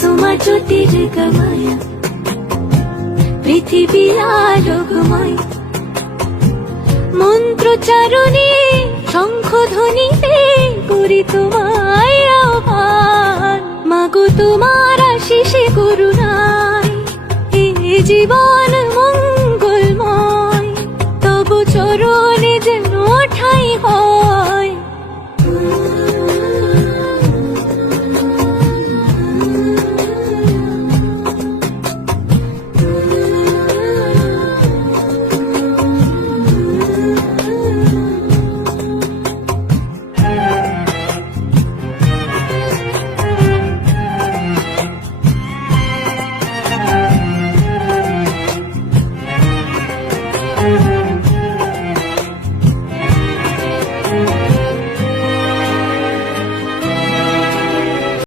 কুসুমা জ্যোতির্গময় পৃথিবী আলোকময় মন্ত্রচারণে শঙ্খধ্বনিতে করি তোমায় আহ্বান মাগো তোমার আশিসে করুণায় এ জীবন